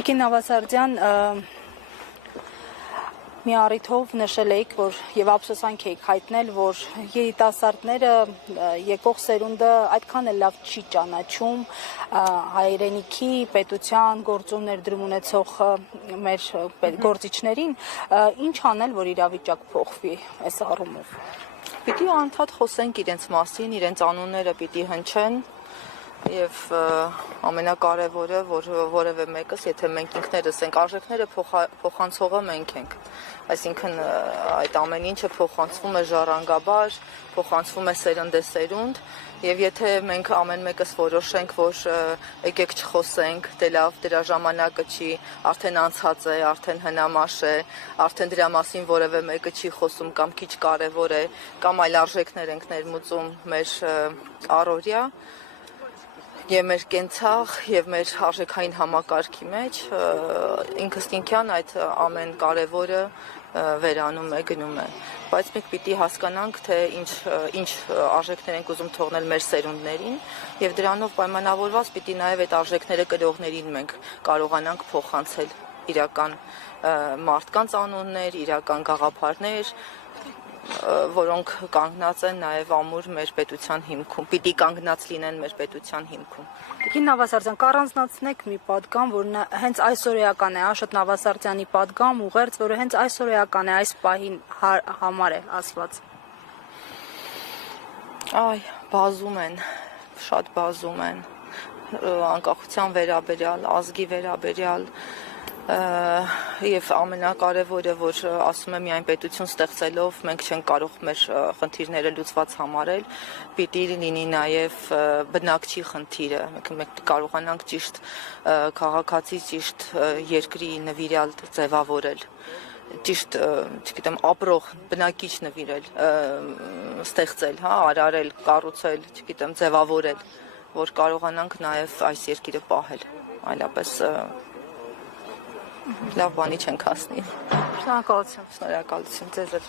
Տիկին Նավասարդյան, մի առիթով նշել էիք, որ եւ ափսոսանք էիք հայտնել, որ երիտասարդները եկող սերունդը այդքան էլ լավ չի ճանաչում հայրենիքի, պետության գործում ներդրում ունեցող մեր գործիչներին, ինչ անել, որ իրավիճակ փոխվի այս առումով։ Պիտի անդադ խոսենք իրենց մասին, իրենց անունները պիտի հնչեն եւ ամենակարևորը, որ որևէ մեկս, եթե մենք ինքներս ենք, արժեքները փոխանցողը մենք ենք, այսինքն այդ ամեն ինչը փոխանցվում է ժառանգաբար, փոխանցվում է սերնդեսերունդ եւ եթե մենք ամեն մեկս որոշենք, որ եկեք չխոսենք, դե լավ, դրա ժամանակը չի, արդեն անցած է, արդեն հնամաշ է, արդեն դրա մասին որևէ մեկը չի խոսում կամ քիչ կարևոր է, կամ այլ արժեքներ ենք ներմուծում մեր առօրյա եւ մեր կենցաղ եւ մեր արժեքային համակարգի մեջ ինքնստինքյան այդ ամեն կարևորը վերանում է, գնում է, բայց մենք պիտի հասկանանք, թե ինչ արժեքներ ենք ուզում թողնել մեր սերունդներին եւ դրանով պայմանավորված պիտի նաեւ այդ արժեքները կրողներին մենք կարողանանք փոխանցել իրական մարդկանց անուններ, իրական գաղափարներ, որոնք կանգնած են նաև ամուր մեր պետության հիմքում, պիտի կանգնած լինեն մեր պետության հիմքում։ Տիկին Նավասարդյան, կառանձնացնեք մի պատգամ, որ հենց այսօրեական է, Աշոտ Նավասարդյանի պատգամ, ուղերձ, որը հենց այսօրեական է, այս պահին համար է ասված։ Այ, բազում են, շատ բազում են, անկախության վերաբերյալ, ազգի վերաբերյալ, եւ ամենակարևորը, որ ասում եմ, միայն պետություն ստեղծելով մենք չենք կարող մեր խնդիրները լուծված համարել, պիտի լինի նաեւ բնակչի խնդիրը, մենք կարողանանք ճիշտ քաղաքացի, ճիշտ երկրի նվիրյալ ձևավորել, ճիշտ, չգիտեմ, ապրող բնակիչ նվիրել, ստեղծել, արարել, կառուցել, չգիտեմ, ձևավորել, որ կարողանանք նաեւ այս երկիրը պահել, այլապես լավ բանի չենք հասնի։ Շնորհակալություն։ Շնորհակալություն ձեզ էլ։